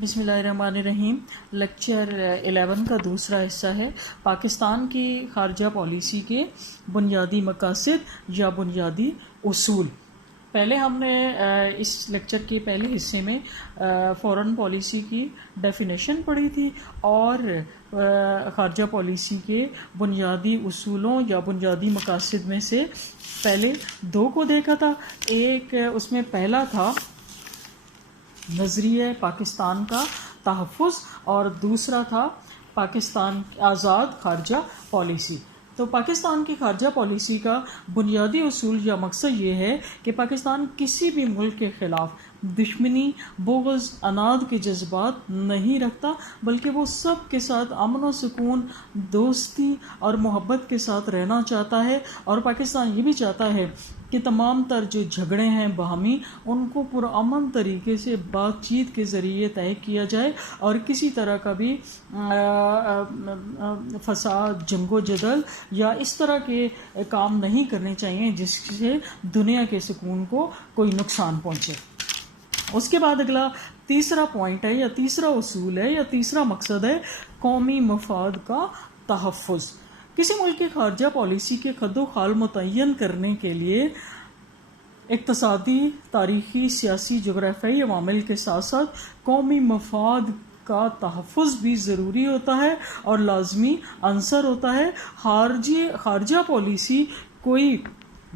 بسم اللہ الرحمن الرحیم۔ لیکچر 11 کا دوسرا حصہ ہے پاکستان کی خارجہ پالیسی کے بنیادی مقاصد یا بنیادی اصول۔ پہلے ہم نے اس لیکچر کے پہلے حصے میں فورن پالیسی کی ڈیفینیشن پڑھی تھی اور خارجہ پالیسی کے بنیادی اصولوں یا بنیادی مقاصد میں سے پہلے دو کو دیکھا تھا۔ ایک اس میں پہلا تھا نظریہ پاکستان کا تحفظ اور دوسرا تھا پاکستان آزاد خارجہ پالیسی۔ تو پاکستان کی خارجہ پالیسی کا بنیادی اصول یا مقصد یہ ہے کہ پاکستان کسی بھی ملک کے خلاف دشمنی، بغض، عناد کے جذبات نہیں رکھتا، بلکہ وہ سب کے ساتھ امن و سکون، دوستی اور محبت کے ساتھ رہنا چاہتا ہے، اور پاکستان یہ بھی چاہتا ہے کہ تمام تر جو جھگڑے ہیں باہمی ان کو پرامن طریقے سے بات چیت کے ذریعے طے کیا جائے، اور کسی طرح کا بھی فساد، جنگ و جدل یا اس طرح کے کام نہیں کرنے چاہیے جس سے دنیا کے سکون کو کوئی نقصان پہنچے۔ اس کے بعد اگلا تیسرا پوائنٹ ہے یا تیسرا اصول ہے یا تیسرا مقصد ہے قومی مفاد کا تحفظ۔ کسی ملک کی خارجہ پالیسی کے خد و خال متعین کرنے کے لیے اقتصادی، تاریخی، سیاسی، جغرافیائی عوامل کے ساتھ ساتھ قومی مفاد کا تحفظ بھی ضروری ہوتا ہے اور لازمی عنصر ہوتا ہے۔ خارجہ پالیسی کوئی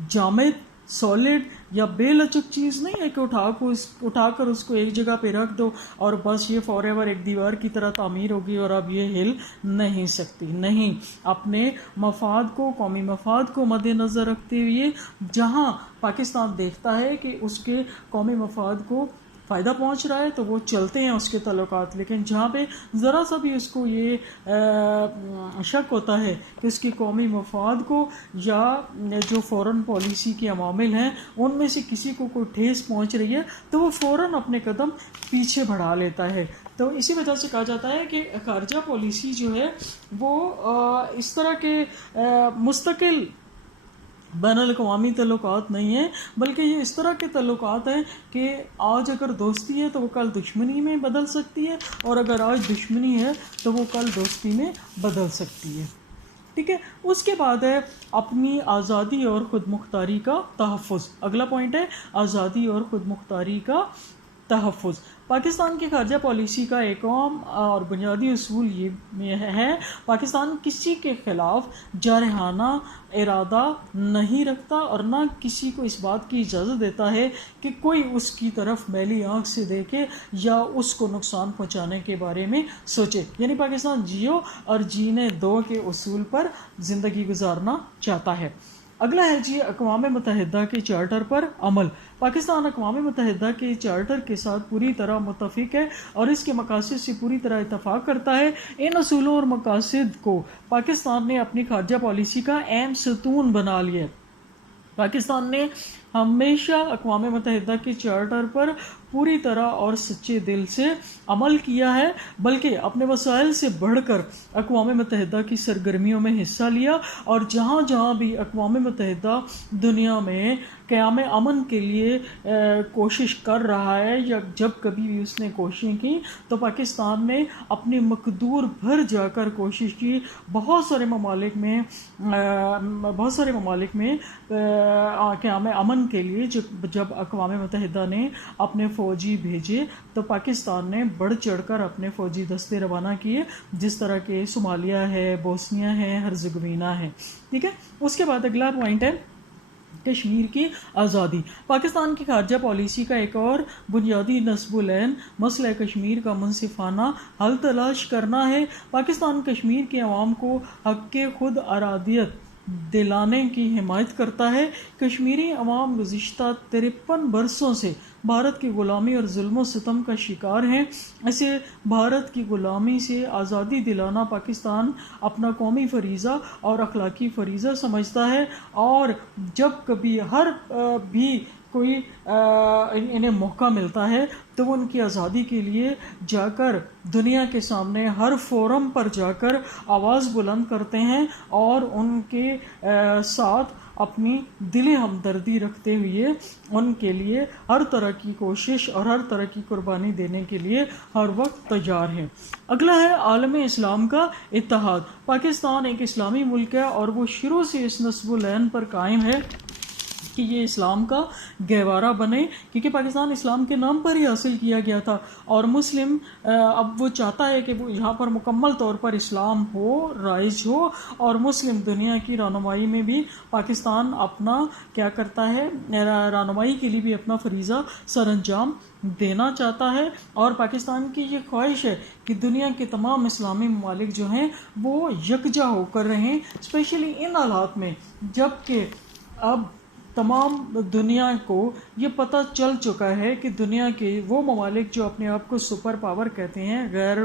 جامد، سالڈ یا بے لچک چیز نہیں ہے کہ اٹھا کر اس کو ایک جگہ پہ رکھ دو اور بس یہ فار ایور ایک دیوار کی طرح تعمیر ہوگی اور اب یہ ہل نہیں سکتی۔ نہیں، اپنے مفاد کو، قومی مفاد کو مد نظر رکھتے ہوئے جہاں پاکستان دیکھتا ہے کہ اس کے قومی مفاد کو فائدہ پہنچ رہا ہے تو وہ چلتے ہیں اس کے تعلقات، لیکن جہاں پہ ذرا سا بھی اس کو یہ شک ہوتا ہے کہ اس کی قومی مفاد کو یا جو فورن پالیسی کے عوامل ہیں ان میں سے کسی کو کوئی ٹھیس پہنچ رہی ہے تو وہ فوراً اپنے قدم پیچھے بڑھا لیتا ہے۔ تو اسی وجہ سے کہا جاتا ہے کہ خارجہ پالیسی جو ہے وہ اس طرح کے مستقل بین الاقوامی تعلقات نہیں ہیں، بلکہ یہ اس طرح کے تعلقات ہیں کہ آج اگر دوستی ہے تو وہ کل دشمنی میں بدل سکتی ہے، اور اگر آج دشمنی ہے تو وہ کل دوستی میں بدل سکتی ہے۔ ٹھیک ہے، اس کے بعد ہے اپنی آزادی اور خود مختاری کا تحفظ۔ اگلا پوائنٹ ہے آزادی اور خود مختاری کا تحفظ۔ پاکستان کی خارجہ پالیسی کا ایک عام اور بنیادی اصول یہ ہے پاکستان کسی کے خلاف جارحانہ ارادہ نہیں رکھتا اور نہ کسی کو اس بات کی اجازت دیتا ہے کہ کوئی اس کی طرف میلی آنکھ سے دیکھے یا اس کو نقصان پہنچانے کے بارے میں سوچے۔ یعنی پاکستان جیو اور جینے دو کے اصول پر زندگی گزارنا چاہتا ہے۔ اگلا ہے جی اقوام متحدہ کے چارٹر پر عمل۔ پاکستان اقوام متحدہ کے چارٹر کے ساتھ پوری طرح متفق ہے اور اس کے مقاصد سے پوری طرح اتفاق کرتا ہے۔ ان اصولوں اور مقاصد کو پاکستان نے اپنی خارجہ پالیسی کا اہم ستون بنا لیا ہے۔ پاکستان نے ہمیشہ اقوام متحدہ کے چارٹر پر پوری طرح اور سچے دل سے عمل کیا ہے، بلکہ اپنے وسائل سے بڑھ کر اقوام متحدہ کی سرگرمیوں میں حصہ لیا، اور جہاں جہاں بھی اقوام متحدہ دنیا میں قیام امن کے لیے کوشش کر رہا ہے یا جب کبھی بھی اس نے کوششیں کی تو پاکستان نے اپنی مقدور بھر جا کر کوشش کی۔ بہت سارے ممالک میں قیام امن کے لیے جب اقوام متحدہ نے اپنے فوجی بھیجے تو پاکستان نے بڑھ چڑھ کر اپنے فوجی دستے روانہ کیے، جس طرح کہ صومالیہ ہے، بوسنیا ہے، ہرزیگوینہ ہے۔ ٹھیک ہے، اس کے بعد اگلا پوائنٹ ہے کشمیر کی آزادی۔ پاکستان کی خارجہ پالیسی کا ایک اور بنیادی نصب العین مسئلہ کشمیر کا منصفانہ حل تلاش کرنا ہے۔ پاکستان کشمیر کے عوام کو حق خود ارادیت دلانے کی حمایت کرتا ہے۔ کشمیری عوام گزشتہ 53 برسوں سے بھارت کی غلامی اور ظلم و ستم کا شکار ہیں۔ اسے بھارت کی غلامی سے آزادی دلانا پاکستان اپنا قومی فریضہ اور اخلاقی فریضہ سمجھتا ہے، اور جب کبھی بھی کوئی انہیں موقع ملتا ہے تو وہ ان کی آزادی کے لیے جا کر دنیا کے سامنے ہر فورم پر جا کر آواز بلند کرتے ہیں اور ان کے ساتھ اپنی دلی ہمدردی رکھتے ہوئے ان کے لیے ہر طرح کی کوشش اور ہر طرح کی قربانی دینے کے لیے ہر وقت تیار ہیں۔ اگلا ہے عالم اسلام کا اتحاد۔ پاکستان ایک اسلامی ملک ہے اور وہ شروع سے اس نصب العین پر قائم ہے کہ یہ اسلام کا گہوارہ بنے، کیونکہ پاکستان اسلام کے نام پر ہی حاصل کیا گیا تھا، اور مسلم اب وہ چاہتا ہے کہ وہ یہاں پر مکمل طور پر اسلام ہو، رائج ہو، اور مسلم دنیا کی رہنمائی میں بھی پاکستان اپنا کیا کرتا ہے، رہنمائی کے لیے بھی اپنا فریضہ سر انجام دینا چاہتا ہے۔ اور پاکستان کی یہ خواہش ہے کہ دنیا کے تمام اسلامی ممالک جو ہیں وہ یکجا ہو کر رہیں، اسپیشلی ان حالات میں جب کہ اب تمام دنیا کو یہ پتہ چل چکا ہے کہ دنیا کے وہ ممالک جو اپنے آپ کو سپر پاور کہتے ہیں، غیر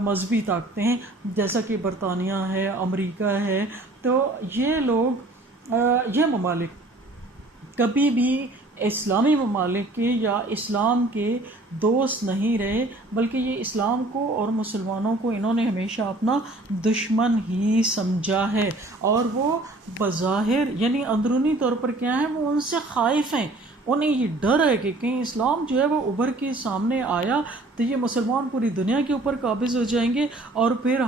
مذہبی طاقتیں ہیں، جیسا کہ برطانیہ ہے، امریکہ ہے، تو یہ ممالک کبھی بھی اسلامی ممالک کے یا اسلام کے دوست نہیں رہے، بلکہ یہ اسلام کو اور مسلمانوں کو انہوں نے ہمیشہ اپنا دشمن ہی سمجھا ہے، اور وہ بظاہر یعنی اندرونی طور پر کیا ہے، وہ ان سے خائف ہیں، انہیں یہ ڈر ہے کہ کہیں اسلام جو ہے وہ ابھر کے سامنے آیا تو یہ مسلمان پوری دنیا کے اوپر قابض ہو جائیں گے، اور پھر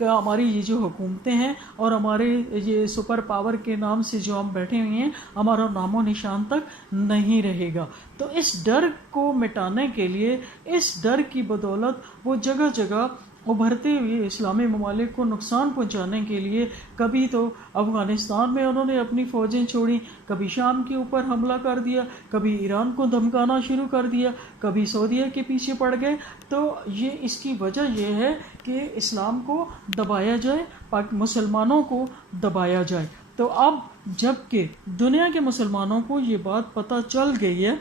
ہماری یہ جو حکومتیں ہیں اور ہمارے یہ سپر پاور کے نام سے جو ہم بیٹھے ہوئے ہیں، ہمارا نام و نشان تک نہیں رہے گا۔ تو اس ڈر کو مٹانے کے لیے، اس ڈر کی بدولت وہ جگہ جگہ ابھرتے ہوئے اسلامی ممالک کو نقصان پہنچانے کے لیے کبھی تو افغانستان میں انہوں نے اپنی فوجیں چھوڑی، کبھی شام کے اوپر حملہ کر دیا، کبھی ایران کو دھمکانا شروع کر دیا، کبھی سعودیہ کے پیچھے پڑ گئے۔ تو اس کی وجہ یہ ہے کہ اسلام کو دبایا جائے، مسلمانوں کو دبایا جائے۔ تو اب جب کہ دنیا کے مسلمانوں کو یہ بات پتہ چل گئی ہے،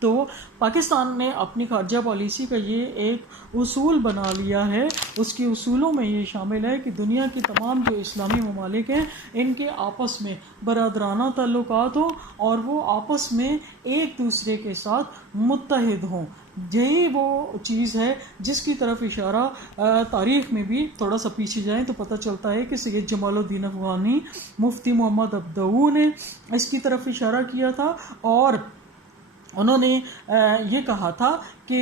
تو پاکستان نے اپنی خارجہ پالیسی کا یہ ایک اصول بنا لیا ہے۔ اس کے اصولوں میں یہ شامل ہے کہ دنیا کے تمام جو اسلامی ممالک ہیں ان کے آپس میں برادرانہ تعلقات ہوں، اور وہ آپس میں ایک دوسرے کے ساتھ متحد ہوں۔ یہی وہ چیز ہے جس کی طرف اشارہ تاریخ میں بھی تھوڑا سا پیچھے جائیں تو پتہ چلتا ہے کہ سید جمال الدین افغانی، مفتی محمد عبدہو نے اس کی طرف اشارہ کیا تھا، اور انہوں نے یہ کہا تھا کہ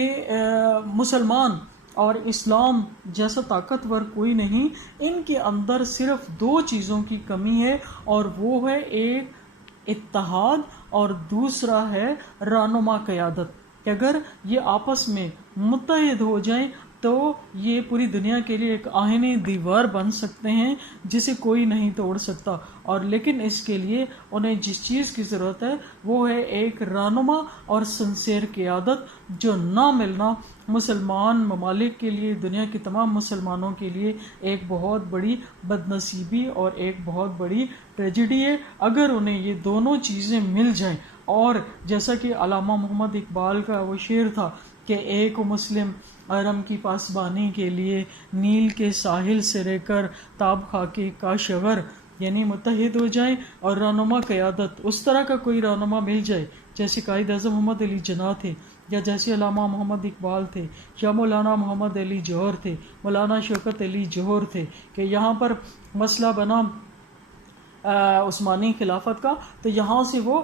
مسلمان اور اسلام جیسا طاقتور کوئی نہیں، ان کے اندر صرف دو چیزوں کی کمی ہے، اور وہ ہے ایک اتحاد اور دوسرا ہے رہنما قیادت، کہ اگر یہ آپس میں متحد ہو جائیں تو یہ پوری دنیا کے لیے ایک آہنی دیوار بن سکتے ہیں جسے کوئی نہیں توڑ سکتا۔ اور لیکن اس کے لیے انہیں جس چیز کی ضرورت ہے وہ ہے ایک رہنما اور سنسیئر قیادت، جو نہ ملنا مسلمان ممالک کے لیے، دنیا کے تمام مسلمانوں کے لیے ایک بہت بڑی بد نصیبی اور ایک بہت بڑی ٹریجڈی ہے۔ اگر انہیں یہ دونوں چیزیں مل جائیں، اور جیسا کہ علامہ محمد اقبال کا وہ شعر تھا کہ ایک مسلم حرم کی پاسبانی کے لیے نیل کے ساحل سے رہ کر تاب خاکے کا شغر، یعنی متحد ہو جائیں، اور رہنما قیادت اس طرح کا کوئی رہنما مل جائے جیسے قائد اعظم محمد علی جناح تھے، یا جیسے علامہ محمد اقبال تھے، یا مولانا محمد علی جوہر تھے، مولانا شوکت علی جوہر تھے، کہ یہاں پر مسئلہ بنا عثمانی خلافت کا، تو یہاں سے وہ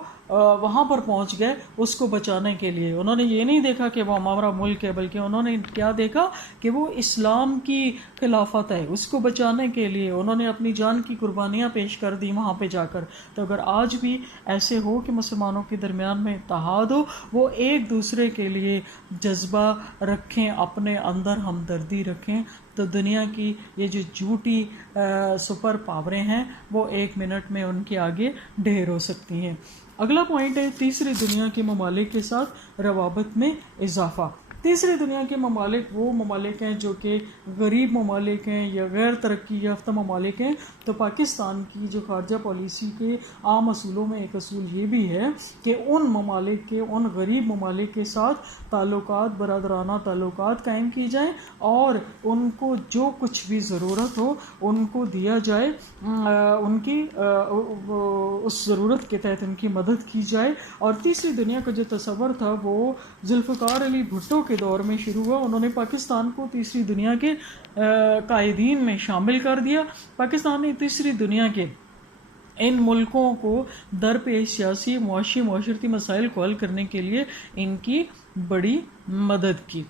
وہاں پر پہنچ گئے اس کو بچانے کے لیے۔ انہوں نے یہ نہیں دیکھا کہ وہ ہمارا ملک ہے، بلکہ انہوں نے کیا دیکھا کہ وہ اسلام کی خلافت ہے، اس کو بچانے کے لیے انہوں نے اپنی جان کی قربانیاں پیش کر دی وہاں پہ جا کر۔ تو اگر آج بھی ایسے ہو کہ مسلمانوں کے درمیان میں اتحاد ہو، وہ ایک دوسرے کے لیے جذبہ رکھیں، اپنے اندر ہمدردی رکھیں، تو دنیا کی یہ جو جھوٹی سپر پاوریں ہیں وہ ایک منٹ میں ان کے آگے ڈھیر ہو سکتی ہیں۔ اگلا پوائنٹ ہے تیسری دنیا کے ممالک کے ساتھ روابط میں اضافہ۔ تیسری دنیا کے ممالک وہ ممالک ہیں جو کہ غریب ممالک ہیں یا غیر ترقی یافتہ ممالک ہیں۔ تو پاکستان کی جو خارجہ پالیسی کے عام اصولوں میں ایک اصول یہ بھی ہے کہ ان ممالک کے، ان غریب ممالک کے ساتھ تعلقات، برادرانہ تعلقات قائم کی جائیں، اور ان کو جو کچھ بھی ضرورت ہو ان کو دیا جائے، ان کی اس ضرورت کے تحت ان کی مدد کی جائے۔ اور تیسری دنیا کا جو تصور تھا وہ ذوالفقار علی بھٹو کے دور میں شروع ہوا۔ انہوں نے پاکستان کو تیسری دنیا کے قائدین میں شامل کر دیا۔ پاکستان نے تیسری دنیا کے ان ملکوں کو درپیش سیاسی معاشرتی مسائل کو حل کرنے کے لیے ان کی بڑی مدد کی.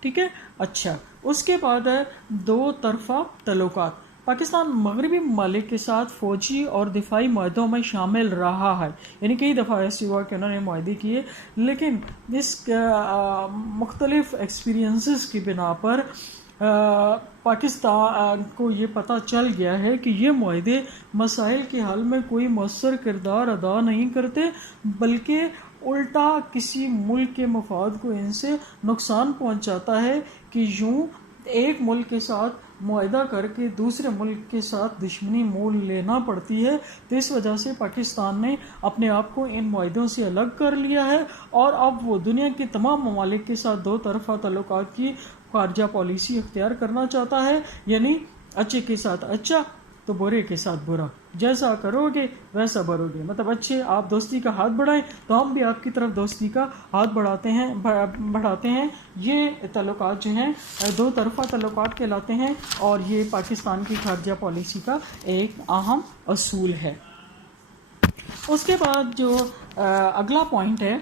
ٹھیک ہے. اچھا، اس کے بعد ہے دو طرفہ تعلقات. پاکستان مغربی ممالک کے ساتھ فوجی اور دفاعی معاہدوں میں شامل رہا ہے، یعنی کئی دفعہ ایسی ہوا کہ انہوں نے معاہدے کیے، لیکن اس مختلف ایکسپیرینسز کی بنا پر پاکستان کو یہ پتہ چل گیا ہے کہ یہ معاہدے مسائل کے حل میں کوئی مؤثر کردار ادا نہیں کرتے، بلکہ الٹا کسی ملک کے مفاد کو ان سے نقصان پہنچاتا ہے کہ یوں ایک ملک کے ساتھ معاہدہ کر کے دوسرے ملک کے ساتھ دشمنی مول لینا پڑتی ہے. تو اس وجہ سے پاکستان نے اپنے آپ کو ان معاہدوں سے الگ کر لیا ہے، اور اب وہ دنیا کے تمام ممالک کے ساتھ دو طرفہ تعلقات کی خارجہ پالیسی اختیار کرنا چاہتا ہے، یعنی اچھے کے ساتھ اچھا تو برے کے ساتھ برا، جیسا کرو گے ویسا بھرو گے. مطلب اچھے آپ دوستی کا ہاتھ بڑھائیں تو ہم بھی آپ کی طرف دوستی کا ہاتھ بڑھاتے ہیں. یہ تعلقات جو ہیں دو طرفہ تعلقات کہلاتے ہیں، اور یہ پاکستان کی خارجہ پالیسی کا ایک اہم اصول ہے. اس کے بعد جو اگلا پوائنٹ ہے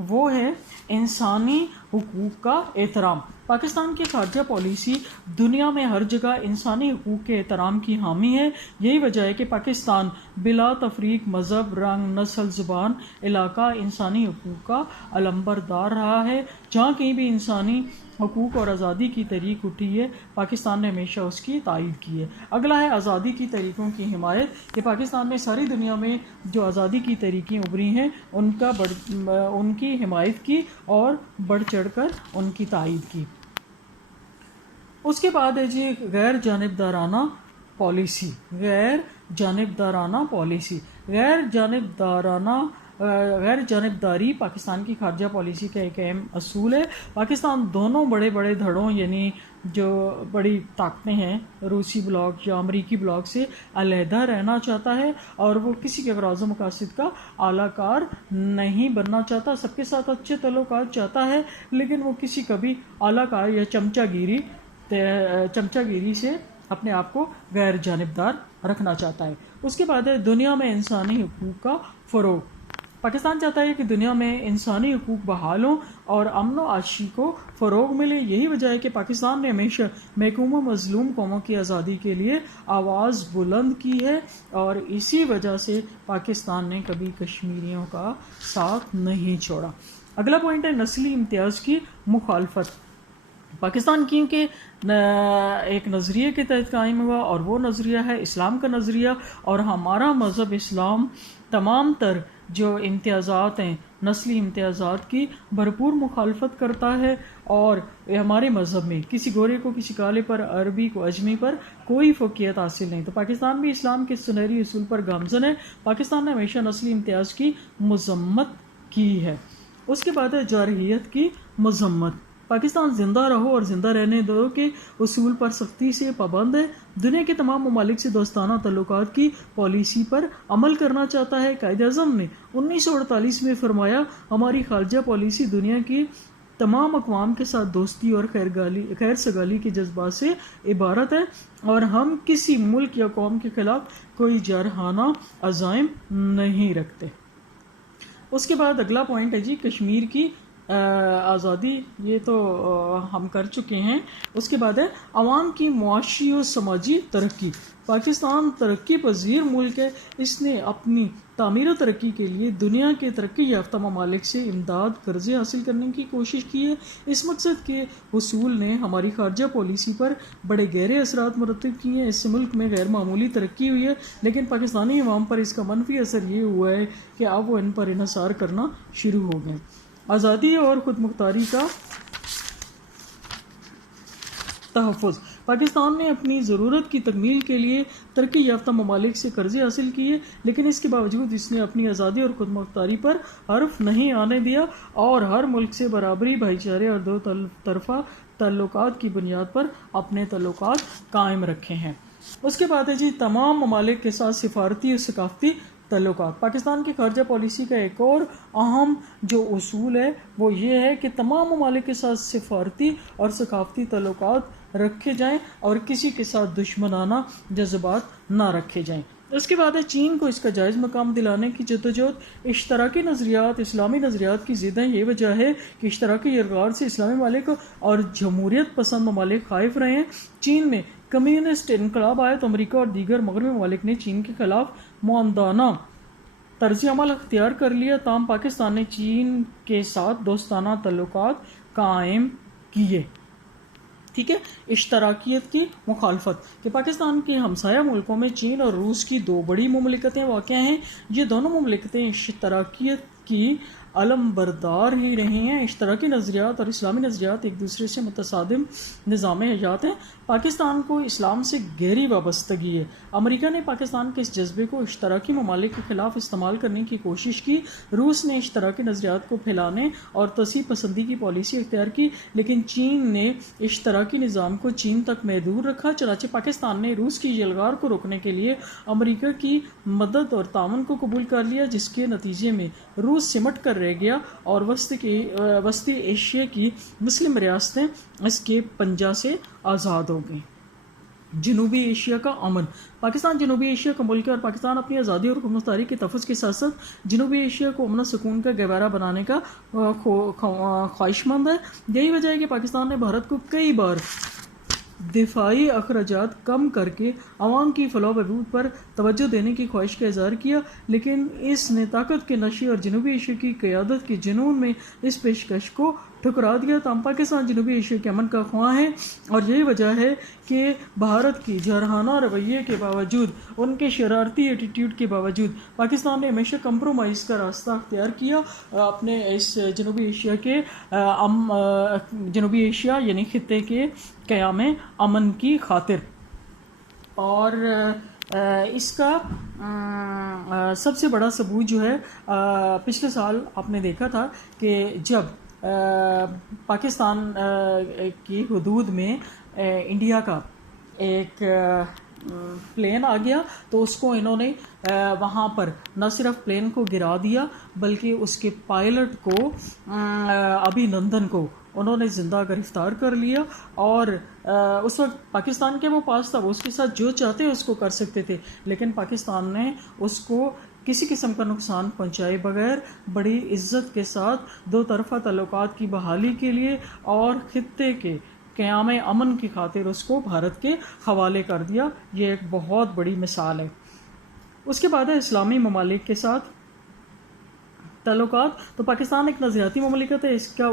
وہ ہے انسانی حقوق کا احترام. پاکستان کی خارجہ پالیسی دنیا میں ہر جگہ انسانی حقوق کے احترام کی حامی ہے. یہی وجہ ہے کہ پاکستان بلا تفریق مذہب، رنگ، نسل، زبان، علاقہ انسانی حقوق کا علمبردار رہا ہے. جہاں کہیں بھی انسانی حقوق اور آزادی کی تحریک اٹھی ہے، پاکستان نے ہمیشہ اس کی تائید کی ہے. اگلا ہے آزادی کی تحریکوں کی حمایت، کہ پاکستان نے ساری دنیا میں جو آزادی کی تحریکیں ابھری ہیں ان کی حمایت کی اور بڑھ چڑھ کر ان کی تائید کی. اس کے بعد ہے جی غیر جانبدارانہ پالیسی. غیر جانبداری پاکستان کی خارجہ پالیسی کا ایک اہم اصول ہے. پاکستان دونوں بڑے بڑے دھڑوں، یعنی جو بڑی طاقتیں ہیں روسی بلاک یا امریکی بلاک سے علیحدہ رہنا چاہتا ہے، اور وہ کسی کے اغراض و مقاصد کا اعلی کار نہیں بننا چاہتا. سب کے ساتھ اچھے تعلقات چاہتا ہے، لیکن وہ کسی کبھی اعلی کار یا چمچہ گیری سے اپنے آپ کو غیر جانبدار رکھنا چاہتا ہے. اس کے بعد ہے دنیا میں انسانی حقوق کا فروغ. پاکستان چاہتا ہے کہ دنیا میں انسانی حقوق بحال ہوں اور امن و عاشی کو فروغ ملے. یہی وجہ ہے کہ پاکستان نے ہمیشہ محکوم و مظلوم قوموں کی آزادی کے لیے آواز بلند کی ہے، اور اسی وجہ سے پاکستان نے کبھی کشمیریوں کا ساتھ نہیں چھوڑا. اگلا پوائنٹ ہے نسلی امتیاز کی مخالفت. پاکستان کیونکہ ایک نظریے کے تحت قائم ہوا، اور وہ نظریہ ہے اسلام کا نظریہ، اور ہمارا مذہب اسلام تمام تر جو امتیازات ہیں نسلی امتیازات کی بھرپور مخالفت کرتا ہے. اور ہمارے مذہب میں کسی گورے کو کسی کالے پر، عربی کو اجمی پر کوئی فوقیت حاصل نہیں. تو پاکستان بھی اسلام کے سنہری اصول پر گامزن ہے. پاکستان نے ہمیشہ نسلی امتیاز کی مذمت کی ہے. اس کے بعد ہے جارحیت کی مذمت. پاکستان زندہ رہو اور زندہ رہنے دو کے اصول پر سختی سے پابند ہے. دنیا کے تمام ممالک سے دوستانہ تعلقات کی پالیسی پر عمل کرنا چاہتا ہے. قائد اعظم نے 1948 میں فرمایا، ہماری خارجہ پالیسی دنیا کی تمام اقوام کے ساتھ دوستی اور خیر سگالی کے جذبات سے عبارت ہے، اور ہم کسی ملک یا قوم کے خلاف کوئی جارحانہ عزائم نہیں رکھتے. اس کے بعد اگلا پوائنٹ ہے جی کشمیر کی آزادی. یہ تو ہم کر چکے ہیں. اس کے بعد ہے عوام کی معاشی و سماجی ترقی. پاکستان ترقی پذیر ملک ہے. اس نے اپنی تعمیر و ترقی کے لیے دنیا کے ترقی یافتہ ممالک سے امداد قرضے حاصل کرنے کی کوشش کی ہے. اس مقصد کے حصول نے ہماری خارجہ پالیسی پر بڑے گہرے اثرات مرتب کیے ہیں. اس سے ملک میں غیر معمولی ترقی ہوئی ہے، لیکن پاکستانی عوام پر اس کا منفی اثر یہ ہوا ہے کہ اب وہ ان پر انحصار کرنا شروع ہو گئے. آزادی اور خود مختاری کا تحفظ. پاکستان نے اپنی ضرورت کی تکمیل کے لیے ترقی یافتہ ممالک سے قرضے حاصل کیے، لیکن اس کے باوجود اس نے اپنی آزادی اور خود مختاری پر حرف نہیں آنے دیا، اور ہر ملک سے برابری، بھائی چارے اور دو طرفہ تعلقات کی بنیاد پر اپنے تعلقات قائم رکھے ہیں. اس کے بعد ہے جی تمام ممالک کے ساتھ سفارتی اور ثقافتی تعلقات. پاکستان کی خارجہ پالیسی کا ایک اور اہم جو اصول ہے وہ یہ ہے کہ تمام ممالک کے ساتھ سفارتی اور ثقافتی تعلقات رکھے جائیں اور کسی کے ساتھ دشمنانہ جذبات نہ رکھے جائیں. اس کے بعد ہے چین کو اس کا جائز مقام دلانے کی جدوجہد. اشتراکی نظریات اسلامی نظریات کی ضد ہیں. یہ وجہ ہے کہ اشتراکی یلغار سے اسلامی ممالک اور جمہوریت پسند ممالک خائف رہے ہیں. چین میں کمیونسٹ انقلاب آیا تو امریکہ اور دیگر مغربی ممالک نے چین کے خلاف معاندانہ طرز عمل اختیار کر لیا. تاہم پاکستان نے چین کے ساتھ دوستانہ تعلقات قائم کیے. ٹھیک ہے. اشتراکیت کی مخالفت کہ پاکستان کے ہمسایہ ملکوں میں چین اور روس کی دو بڑی مملکتیں واقع ہیں. یہ دونوں مملکتیں اشتراکیت کی علم بردار ہی رہی ہیں. اشتراکی نظریات اور اسلامی نظریات ایک دوسرے سے متصادم نظام حیات ہیں. پاکستان کو اسلام سے گہری وابستگی ہے. امریکہ نے پاکستان کے اس جذبے کو اشتراکی ممالک کے خلاف استعمال کرنے کی کوشش کی. روس نے اشتراکی نظریات کو پھیلانے اور توسیع پسندی کی پالیسی اختیار کی، لیکن چین نے اشتراکی نظام کو چین تک محدود رکھا. چنانچہ پاکستان نے روس کی یلغار کو روکنے کے لیے امریکہ کی مدد اور تعاون کو قبول کر لیا، جس کے نتیجے میں روس سمٹ کر رہ گیا اور وسطی ایشیا کی مسلم ریاستیں اس کے پنجہ سے آزاد ہو گئیں. جنوبی ایشیا کا امن. پاکستان جنوبی ایشیا کا ملک ہے اور پاکستان اپنی آزادی اور حکومت داری کے تحفظ کے ساتھ ساتھ جنوبی ایشیا کو امن و سکون کا گہوارہ بنانے کا خواہش مند ہے. یہی وجہ ہے کہ پاکستان نے بھارت کو کئی بار دفاعی اخراجات کم کر کے عوام کی فلاح و بہبود پر توجہ دینے کی خواہش کا اظہار کیا، لیکن اس نے طاقت کے نشے اور جنوبی ایشیا کی قیادت کے جنون میں اس پیشکش کو ٹھکرا دیا. تاہم پاکستان جنوبی ایشیا کے امن کا خواہاں ہے اور یہی وجہ ہے کہ بھارت کی جارحانہ رویے کے باوجود، ان کے شرارتی ایٹیٹیوڈ کے باوجود، پاکستان نے ہمیشہ کمپرومائز کا راستہ اختیار کیا اپنے اس جنوبی ایشیا کے جنوبی ایشیا یعنی خطے کے قیام امن کی خاطر. اور اس کا سب سے بڑا ثبوت جو ہے پچھلے سال آپ نے دیکھا تھا کہ جب پاکستان کی حدود میں انڈیا کا ایک پلین آ گیا تو اس کو انہوں نے وہاں پر نہ صرف پلین کو گرا دیا بلکہ اس کے پائلٹ کو ابھی نندن کو انہوں نے زندہ گرفتار کر لیا. اور اس وقت پاکستان کے وہ پاس تھا، وہ اس کے ساتھ جو چاہتے اس کو کر سکتے تھے، لیکن پاکستان نے اس کو کسی قسم کا نقصان پہنچائے بغیر بڑی عزت کے ساتھ دو طرفہ تعلقات کی بحالی کے لیے اور خطے کے قیام امن کی خاطر اس کو بھارت کے حوالے کر دیا. یہ ایک بہت بڑی مثال ہے. اس کے بعد ہے اسلامی ممالک کے ساتھ تعلقات. تو پاکستان ایک نظریاتی مملکت ہے. اس کا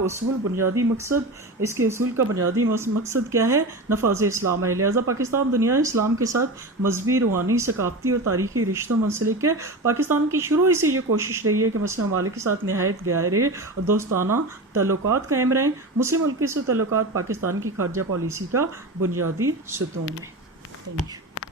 اس کے اصول کا بنیادی مقصد کیا ہے؟ نفاذ اسلام ہے. لہذا پاکستان دنیا اسلام کے ساتھ مذہبی، روحانی، ثقافتی اور تاریخی رشتوں منسلک ہے. پاکستان کی شروع ہی سے یہ کوشش رہی ہے کہ مسلم ممالک کے ساتھ نہایت گہرے اور دوستانہ تعلقات قائم رہیں. مسلم ملک سے تعلقات پاکستان کی خارجہ پالیسی کا بنیادی ستون ہے. Thank you.